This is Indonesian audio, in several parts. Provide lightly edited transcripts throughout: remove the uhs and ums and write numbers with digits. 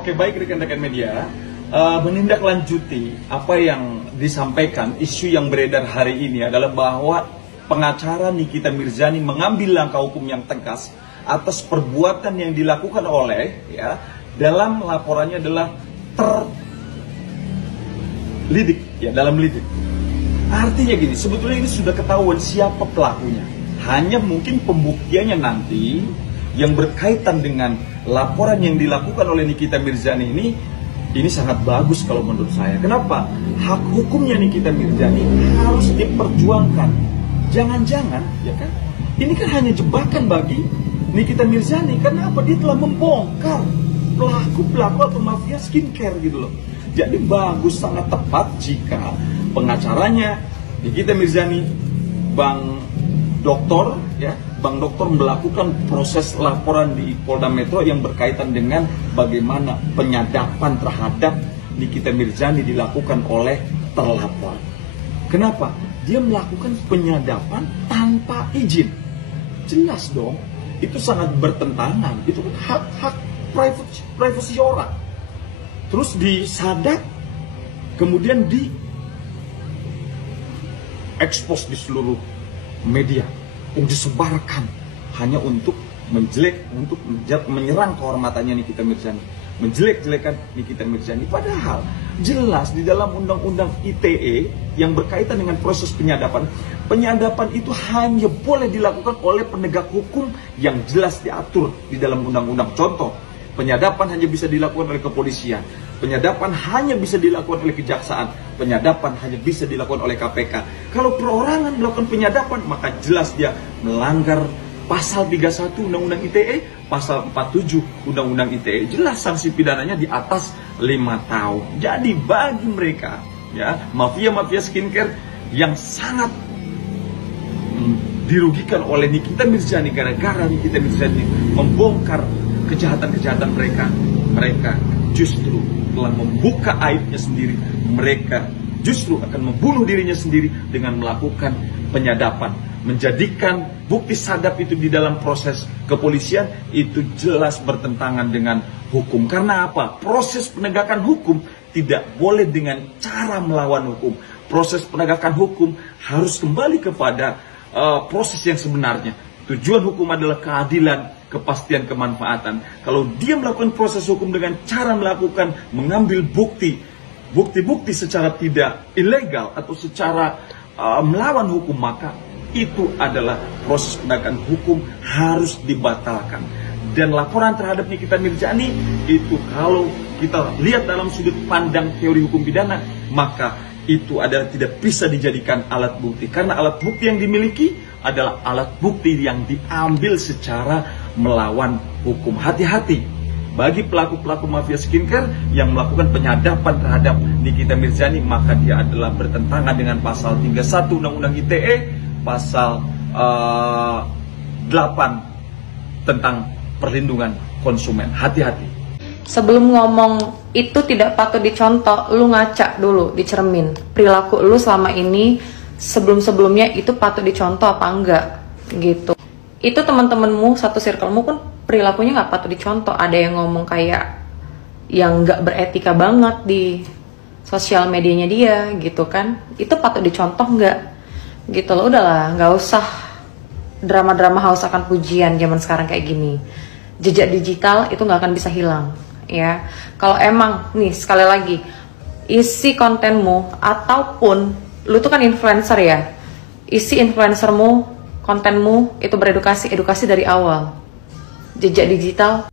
Oke, baik rekan-rekan media, menindaklanjuti apa yang disampaikan, isu yang beredar hari ini adalah bahwa pengacara Nikita Mirzani mengambil langkah hukum yang tegas atas perbuatan yang dilakukan oleh, dalam laporannya adalah terlidik, dalam lidik. Artinya gini, sebetulnya ini sudah ketahuan siapa pelakunya. Hanya mungkin pembuktiannya nanti yang berkaitan dengan laporan yang dilakukan oleh Nikita Mirzani ini sangat bagus kalau menurut saya. Kenapa? Hak hukumnya Nikita Mirzani harus diperjuangkan. Jangan-jangan, ini kan hanya jebakan bagi Nikita Mirzani. Karena apa? Dia telah membongkar pelaku atau mafia skincare gitu loh. Jadi bagus, sangat tepat jika pengacaranya Nikita Mirzani, Bang Dokter melakukan proses laporan di Polda Metro yang berkaitan dengan bagaimana penyadapan terhadap Nikita Mirzani dilakukan oleh terlapor. Kenapa? Dia melakukan penyadapan tanpa izin. Jelas dong, itu sangat bertentangan. Itu kan hak privasi orang. Terus disadap, kemudian diekspos di seluruh media, disebarkan hanya untuk menyerang kehormatannya Nikita Mirzani, menjelek-jelekan Nikita Mirzani. Padahal jelas di dalam undang-undang ITE yang berkaitan dengan proses penyadapan itu hanya boleh dilakukan oleh penegak hukum yang jelas diatur di dalam undang-undang. Contoh, penyadapan hanya bisa dilakukan oleh kepolisian, penyadapan hanya bisa dilakukan oleh kejaksaan, penyadapan hanya bisa dilakukan oleh KPK. Kalau perorangan melakukan penyadapan, maka jelas dia melanggar pasal 31 Undang-Undang ITE, pasal 47 Undang-Undang ITE. Jelas sanksi pidananya di atas 5 tahun. Jadi bagi mereka, mafia-mafia skincare yang sangat dirugikan oleh Nikita Mirzani gara-gara Nikita Mirzani membongkar kejahatan-kejahatan mereka justru telah membuka aibnya sendiri. Mereka justru akan membunuh dirinya sendiri dengan melakukan penyadapan. Menjadikan bukti sadap itu di dalam proses kepolisian itu jelas bertentangan dengan hukum. Karena apa? Proses penegakan hukum tidak boleh dengan cara melawan hukum. Proses penegakan hukum harus kembali kepada proses yang sebenarnya. Tujuan hukum adalah keadilan, kepastian, kemanfaatan. Kalau dia melakukan proses hukum dengan cara mengambil bukti secara tidak ilegal atau secara melawan hukum, maka itu adalah proses penegakan hukum harus dibatalkan. Dan laporan terhadap Nikita Mirzani itu kalau kita lihat dalam sudut pandang teori hukum pidana, maka itu adalah tidak bisa dijadikan alat bukti. Karena alat bukti yang dimiliki adalah alat bukti yang diambil secara melawan hukum. Hati-hati bagi pelaku-pelaku mafia skincare yang melakukan penyadapan terhadap Nikita Mirzani, maka dia adalah bertentangan dengan pasal 31 Undang-Undang ITE, pasal 8 tentang perlindungan konsumen. Hati-hati. Sebelum ngomong itu tidak patut dicontoh, lu ngaca dulu di cermin. Perilaku lu selama ini sebelum-sebelumnya itu patut dicontoh apa enggak gitu. Itu teman-temanmu, satu circlemu pun perilakunya nggak patut dicontoh. Ada yang ngomong kayak yang nggak beretika banget di sosial medianya dia gitu kan. Itu patut dicontoh nggak? Gitu loh, udahlah, nggak usah drama-drama haus akan pujian zaman sekarang kayak gini. Jejak digital itu nggak akan bisa hilang, ya. Kalau emang nih sekali lagi isi kontenmu ataupun lu tuh kan influencer ya, isi influencermu, kontenmu itu edukasi dari awal. Jejak digital.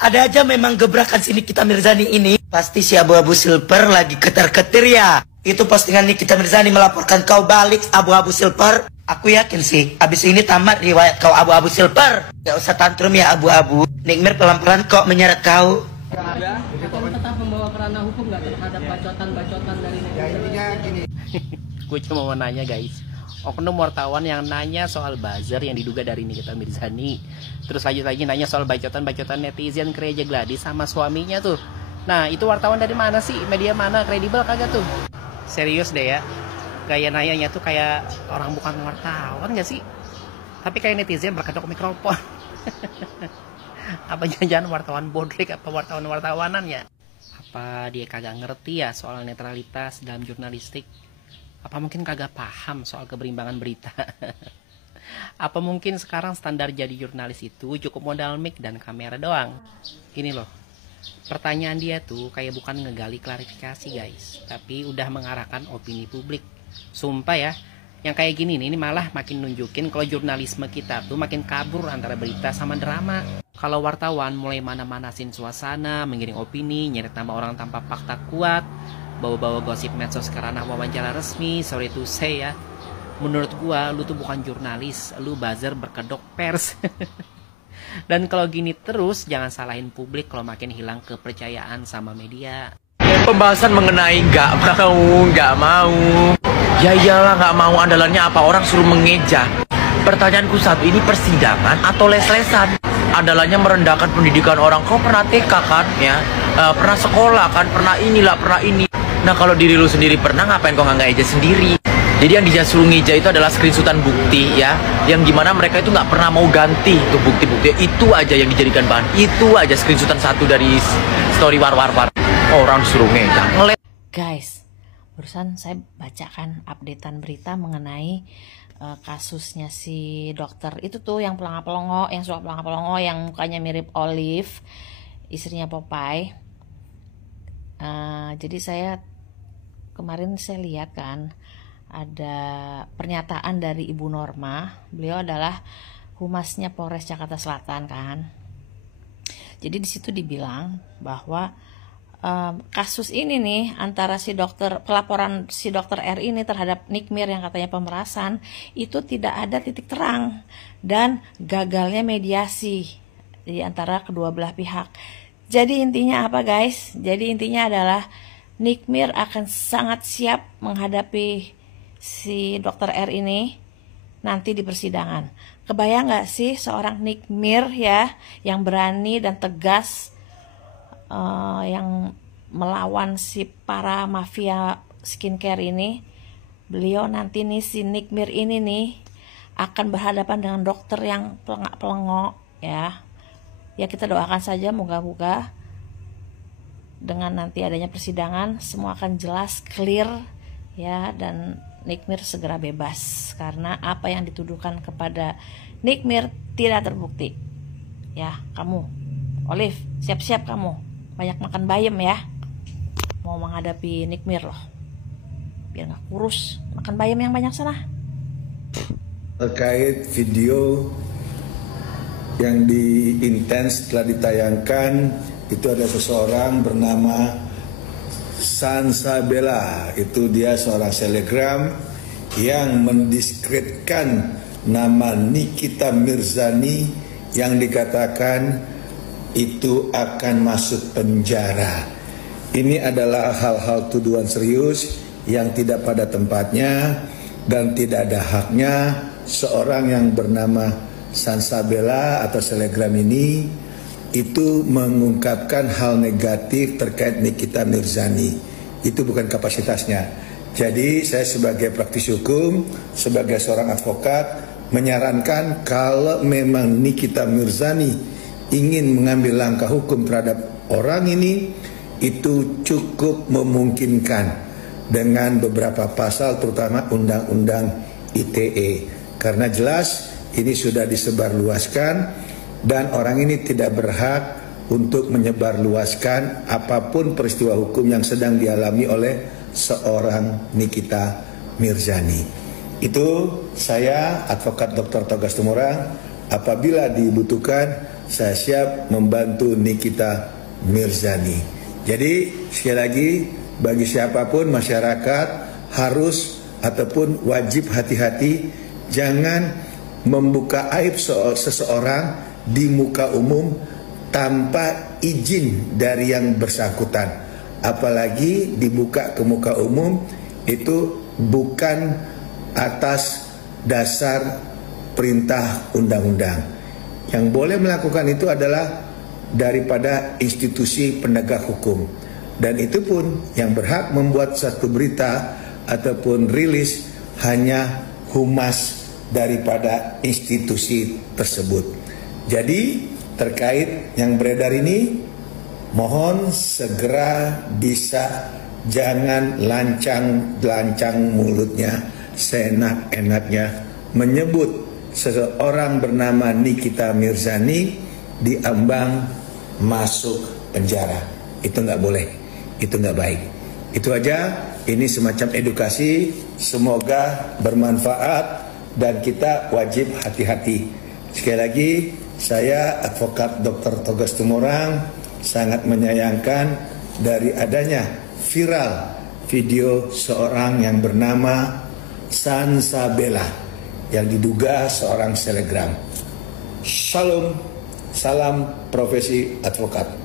Ada aja memang gebrakan si Nikita Mirzani ini. Pasti si abu-abu silver lagi ketar-ketir ya. Itu postingan Nikita Mirzani melaporkan kau balik abu-abu silver. Aku yakin sih, abis ini tamat riwayat kau abu-abu silver. Gak usah tantrum ya abu-abu. Nikmir pelan-pelan kok menyeret kau. Akan tetap membawa kerana hukum nggak terhadap bacotan-bacotan dari netizen? Gue cuma mau nanya guys, oknum wartawan yang nanya soal buzzer yang diduga dari Nikita Mirzani, terus lagi nanya soal bacotan-bacotan netizen ke Reja Gladys sama suaminya tuh. Nah itu wartawan dari mana sih? Media mana? Kredibel kagak tuh? Serius deh ya, gaya nanyanya tuh kayak orang bukan wartawan gak sih? Tapi kayak netizen berkedok mikrofon. Apa jangan-jangan wartawan bodrek apa wartawan-wartawanannya? Apa dia kagak ngerti ya soal netralitas dalam jurnalistik? Apa mungkin kagak paham soal keberimbangan berita? Apa mungkin sekarang standar jadi jurnalis itu cukup modal mic dan kamera doang? Ini loh, pertanyaan dia tuh kayak bukan ngegali klarifikasi guys, tapi udah mengarahkan opini publik. Sumpah ya, yang kayak gini nih, ini malah makin nunjukin kalau jurnalisme kita tuh makin kabur antara berita sama drama. Kalau wartawan mulai mana-manasin suasana, mengiring opini, nyeret nama orang tanpa fakta kuat, bawa-bawa gosip medsos ke ranah wawancara resmi, sorry to say ya, menurut gua lu tuh bukan jurnalis, lu buzzer berkedok pers. Dan kalau gini terus, jangan salahin publik kalau makin hilang kepercayaan sama media. Pembahasan mengenai nggak mau. Ya iyalah nggak mau, andalannya apa? Orang suruh mengeja. Pertanyaanku satu, ini persidangan atau les-lesan? Andalannya merendahkan pendidikan orang. Kau pernah TK kan? Ya, pernah sekolah kan? Pernah inilah, pernah ini. Nah kalau diri lu sendiri pernah, ngapain kau nggak ngeja sendiri? Jadi yang dijasuh ngeja itu adalah screenshotan bukti ya, yang gimana mereka itu nggak pernah mau ganti tuh bukti-bukti itu aja yang dijadikan bahan, itu aja screenshotan satu dari story war. Orang disuruh ngeja. Guys, barusan saya bacakan updatean berita mengenai kasusnya si dokter itu tuh yang pelongo-pelongo, yang suka pelongo-pelongo, yang mukanya mirip Olive, istrinya Popeye. Jadi kemarin saya lihat kan ada pernyataan dari Ibu Norma. Beliau adalah humasnya Polres Jakarta Selatan kan. Jadi di situ dibilang bahwa kasus ini nih antara pelaporan si dokter R ini terhadap Nikmir yang katanya pemerasan itu tidak ada titik terang dan gagalnya mediasi di antara kedua belah pihak. Jadi intinya apa guys? Jadi intinya adalah Nikmir akan sangat siap menghadapi si dokter R ini nanti di persidangan. Kebayang gak sih seorang Nikmir ya yang berani dan tegas, yang melawan si para mafia skincare ini. Beliau nanti nih, si Nikmir ini nih akan berhadapan dengan dokter yang pelengak-pelengok ya. Ya kita doakan saja moga-moga dengan nanti adanya persidangan semua akan jelas, clear ya, dan Nikmir segera bebas karena apa yang dituduhkan kepada Nikmir tidak terbukti. Ya, kamu Olive, siap-siap kamu. Banyak makan bayam ya. Mau menghadapi Nikmir loh. Biar gak kurus, makan bayam yang banyak sana. Terkait video yang intens telah ditayangkan, itu ada seseorang bernama Sansabella, itu dia seorang selebgram yang mendiskreditkan nama Nikita Mirzani yang dikatakan itu akan masuk penjara. Ini adalah hal-hal tuduhan serius yang tidak pada tempatnya dan tidak ada haknya seorang yang bernama Sansabella atau selebgram ini itu mengungkapkan hal negatif terkait Nikita Mirzani. Itu bukan kapasitasnya. Jadi saya sebagai praktisi hukum, sebagai seorang advokat, menyarankan kalau memang Nikita Mirzani ingin mengambil langkah hukum terhadap orang ini, itu cukup memungkinkan dengan beberapa pasal, terutama Undang-Undang ITE. Karena jelas ini sudah disebarluaskan dan orang ini tidak berhak untuk menyebarluaskan apapun peristiwa hukum yang sedang dialami oleh seorang Nikita Mirzani. Itu saya, advokat Dr. Togas Tumorang, apabila dibutuhkan saya siap membantu Nikita Mirzani. Jadi sekali lagi, bagi siapapun masyarakat harus ataupun wajib hati-hati, jangan membuka aib seseorang di muka umum tanpa izin dari yang bersangkutan. Apalagi dibuka ke muka umum itu bukan atas dasar perintah undang-undang. Yang boleh melakukan itu adalah daripada institusi penegak hukum. Dan itu pun yang berhak membuat satu berita ataupun rilis hanya humas daripada institusi tersebut. Jadi terkait yang beredar ini, mohon segera bisa, jangan lancang mulutnya seenak-enaknya menyebut seseorang bernama Nikita Mirzani diambang masuk penjara. Itu nggak boleh, itu nggak baik. Itu aja, ini semacam edukasi, semoga bermanfaat dan kita wajib hati-hati. Sekali lagi, saya Advokat Dr. Togas Tumorang sangat menyayangkan dari adanya viral video seorang yang bernama Sansabella yang diduga seorang selebgram. Shalom, salam profesi advokat.